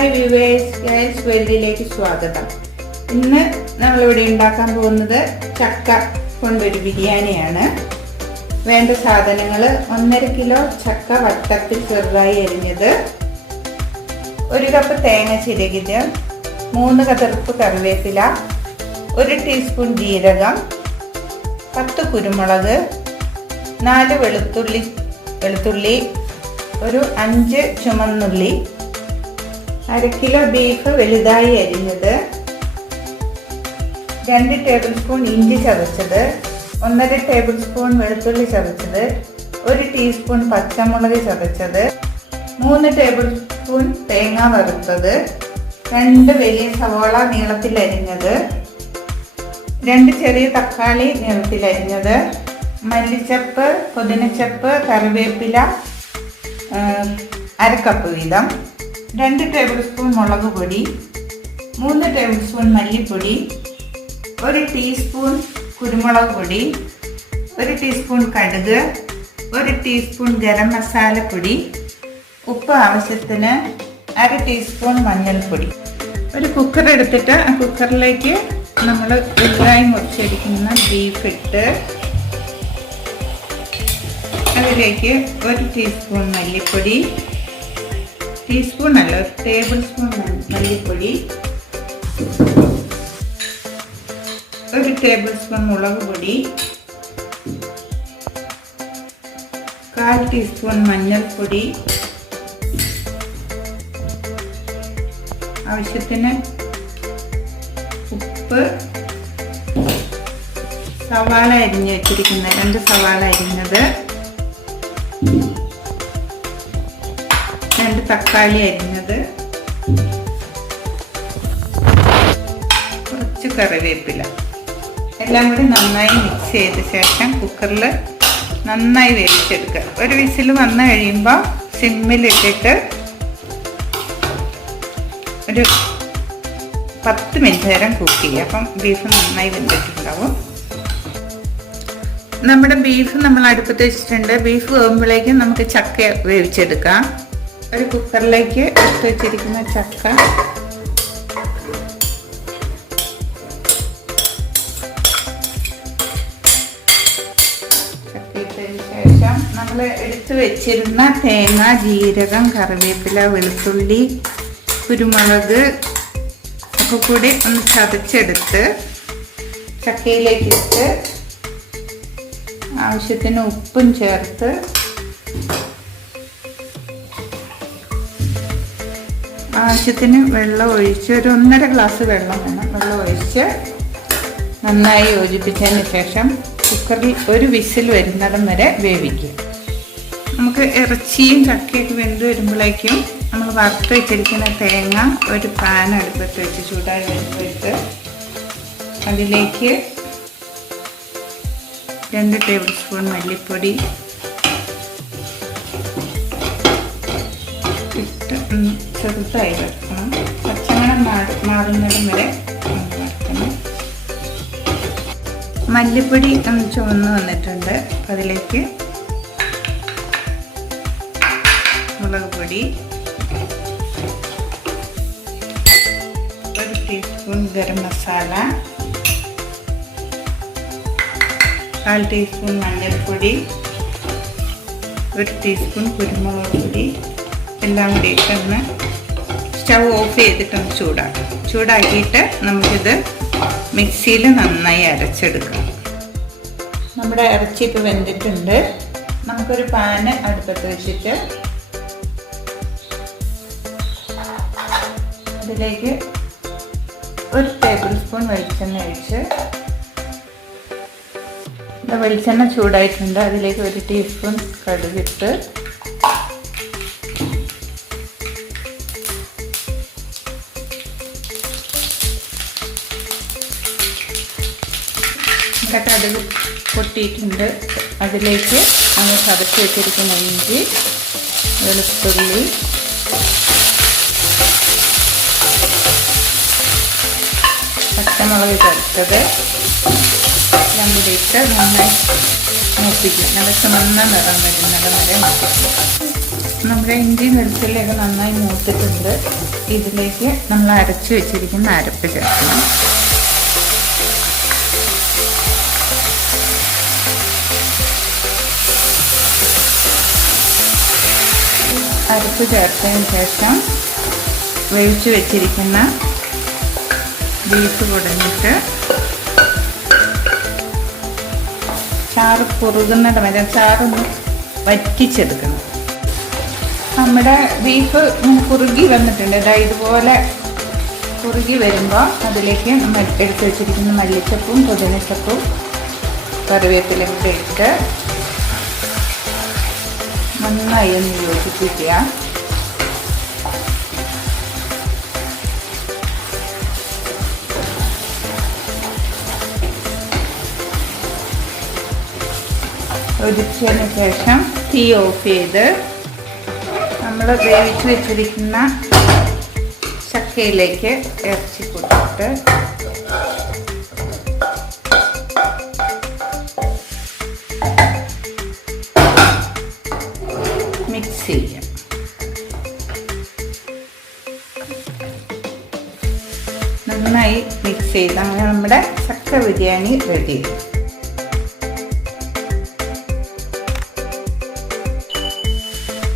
Hi viewers, guys വേൾഡിലേക്ക് സ്വാഗതം. ഇന്ന് നമ്മളിവിടെ ഉണ്ടാക്കാൻ പോകുന്നത് ചക്ക കൊണ്ടൊരു ബിരിയാണിയാണ്. വേണ്ട സാധനങ്ങൾ: 1.5 കിലോ ചക്ക വട്ടത്തിൽ ചെറുതായി അരിഞ്ഞത്, 1 കപ്പ് തേങ്ങ ചിരകിയത്, 3 കതിർപ്പ് കറിവേപ്പില, 1 ടീസ്പൂൺ ജീരകം, 10 കുരുമുളക്, 4 വെളുത്തുള്ളി, ഒരു 5 ചുമന്നുള്ളി, 1/2 കിലോ ബീഫ് വലുതായി അരിഞ്ഞത്, 2 ടേബിൾ സ്പൂൺ ഇഞ്ചി ചതച്ചത്, 1.5 ടേബിൾ സ്പൂൺ വെളുത്തുള്ളി ചതച്ചത്, 1 ടീസ്പൂൺ പച്ചമുളക് ചതച്ചത്, 3 ടേബിൾ സ്പൂൺ തേങ്ങ വറുത്തത്, 2 വലിയ സവാള നീളത്തിൽ അരിഞ്ഞത്, 2 ചെറിയ തക്കാളി നീളത്തിൽ അരിഞ്ഞത്, മല്ലിച്ചപ്പ്, പുതിനച്ചപ്പ്, കറിവേപ്പില 1/2 കപ്പ് വീതം, 2 ടേബിൾ സ്പൂൺ മുളക് പൊടി, 3 ടേബിൾ സ്പൂൺ മല്ലിപ്പൊടി, 1 ടീസ്പൂൺ കുരുമുളക് പൊടി, 1 ടീസ്പൂൺ കടുക്, 1 ടീസ്പൂൺ ഗരം മസാലപ്പൊടി, ഉപ്പ് ആവശ്യത്തിന്, 1/2 ടീസ്പൂൺ മഞ്ഞൾപ്പൊടി. ഒരു കുക്കർ എടുത്തിട്ട് ആ കുക്കറിലേക്ക് നമ്മൾ വലുതായി മുറിച്ചെടുക്കുന്ന ബീഫ് ഇട്ട് അതിലേക്ക് 1 ടീസ്പൂൺ മല്ലിപ്പൊടി, ടീസ്പൂൺ അല്ല 1 ടേബിൾ സ്പൂൺ മല്ലിപ്പൊടി, 1 ടേബിൾ സ്പൂൺ മുളക് പൊടി, 1/4 ടീസ്പൂൺ മഞ്ഞൾപ്പൊടി, ആവശ്യത്തിന് ഉപ്പ്, സവാള അരിഞ്ഞ് വെച്ചിരിക്കുന്ന 2 സവാള അരിഞ്ഞത്, 2 തക്കാളി അരിഞ്ഞത്, കുറച്ച് കറിവേപ്പില, എല്ലാം കൂടി നന്നായി മിക്സ് ചെയ്ത ശേഷം കുക്കറിൽ നന്നായി വേവിച്ചെടുക്കുക. ഒരു വിസിൽ വന്നു കഴിയുമ്പോൾ സിമ്മിലിട്ടിട്ട് ഒരു 10 മിനിറ്റ് നേരം കുക്ക് ചെയ്യുക. അപ്പം ബീഫ് നന്നായി വെന്തിട്ടുണ്ടാവും. നമ്മുടെ ബീഫ് നമ്മൾ അടുപ്പത്ത് വെച്ചിട്ടുണ്ട്. ബീഫ് വേകുമ്പോഴേക്കും നമുക്ക് ചക്ക വേവിച്ചെടുക്കാം. ഒരു കുക്കറിലേക്ക് എടുത്ത് വെച്ചിരിക്കുന്ന ചക്ക ചക്കയിട്ടതിന് ശേഷം നമ്മൾ എടുത്ത് വെച്ചിരുന്ന തേങ്ങ, ജീരകം, കറിവേപ്പില, വെളുത്തുള്ളി, കുരുമുളക് ഒക്കെ കൂടി ഒന്ന് ചതച്ചെടുത്ത് ചക്കയിലേക്ക് ഇട്ട് ആവശ്യത്തിന് ഉപ്പും ചേർത്ത് ആവശ്യത്തിന് വെള്ളം ഒഴിച്ച് ഒരു 1.5 ഗ്ലാസ് വെള്ളം വേണം. വെള്ളം ഒഴിച്ച് നന്നായി യോജിപ്പിച്ചതിന് ശേഷം കുക്കറിൽ ഒരു വിസിൽ വരുന്നിടം വരെ വേവിക്കുക. നമുക്ക് ഇറച്ചിയും ചക്കയൊക്കെ വെന്ത് വരുമ്പോഴേക്കും നമ്മൾ വറുത്ത് വെച്ചിരിക്കുന്ന തേങ്ങ ഒരു പാൻ അടുപ്പത്ത് വെച്ച് ചൂടായി വരുമ്പോഴേക്ക് അതിലേക്ക് 2 ടേബിൾ സ്പൂൺ മല്ലിപ്പൊടി ഇട്ട് ചെറുതായി വറുക്കണം. പച്ചമണം മാറുന്നിടം വരെ വറുക്കണം. മല്ലിപ്പൊടി ഒന്ന് ചുവന്ന് വന്നിട്ടുണ്ട്. അതിലേക്ക് മുളക് പൊടി, 1 ടീസ്പൂൺ ഗരം മസാല, 1/4 ടീസ്പൂൺ മഞ്ഞൾപ്പൊടി, 1 ടീസ്പൂൺ കുരുമുളക് പൊടി എല്ലാം കൂടി ഇട്ടൊന്ന് സ്റ്റൗ ഓഫ് ചെയ്തിട്ടൊന്ന് ചൂടാക്കിയിട്ട് നമുക്കിത് മിക്സിയിൽ നന്നായി അരച്ചെടുക്കാം. നമ്മുടെ ഇറച്ചി ഇപ്പോൾ വെന്തിട്ടുണ്ട്. നമുക്കൊരു പാന് അടുപ്പത്ത് വെച്ചിട്ട് അതിലേക്ക് 1 ടേബിൾ സ്പൂൺ വെളിച്ചെണ്ണ ഒഴിച്ച് വെളിച്ചെണ്ണ ചൂടായിട്ടുണ്ട്. അതിലേക്ക് 1 ടീസ്പൂൺ കടുകിട്ട് കടുക് പൊട്ടിയിട്ടുണ്ട്. അതിലേക്ക് നമ്മൾ ചതച്ച് വെച്ചിരിക്കുന്ന ഇഞ്ചി, വെളുത്തുള്ളി, പച്ചമുളക് ചേർത്തത് എല്ലാം കൂടി ഇട്ട് നന്നായി മൂപ്പിക്കുക. നല്ല ചുമന്ന നിറം വരുന്നിടം വരെ മൂപ്പിക്കുക. നമ്മുടെ ഇഞ്ചി വെളുത്തുള്ളിയൊക്കെ നന്നായി മൂത്തിട്ടുണ്ട്. ഇതിലേക്ക് നമ്മൾ അരച്ച് വെച്ചിരിക്കുന്ന അരപ്പ് ചേർക്കണം. അരപ്പ് ചേർത്തതിന് ശേഷം വേവിച്ച് വെച്ചിരിക്കുന്ന ബീഫ് കുടഞ്ഞിട്ട് ചാറ് കുറുകുന്നിടം വരെ ചാറൊന്ന് വറ്റിച്ചെടുക്കണം. നമ്മുടെ ബീഫ് കുറുകി വന്നിട്ടുണ്ട്. ഇതുപോലെ കുറുകി വരുമ്പോൾ അതിലേക്ക് നമ്മൾ എടുത്ത് വെച്ചിരിക്കുന്ന മല്ലിച്ചപ്പും പുതിനച്ചപ്പും കറിവേപ്പിലയും കൂടെ ഇട്ട് നന്നായി ഒന്ന് യോജിപ്പിക്കുക. ഒഴിച്ചതിന് ശേഷം തീ ഓഫ് ചെയ്ത് നമ്മൾ വേവിച്ച് വെച്ചിരിക്കുന്ന ചക്കയിലേക്ക് ഇറച്ചി കൊടുത്തിട്ട് മിക്സ് ചെയ്യാം. നന്നായി മിക്സ് ചെയ്ത് അങ്ങനെ നമ്മുടെ ചക്ക ബിരിയാണി റെഡി.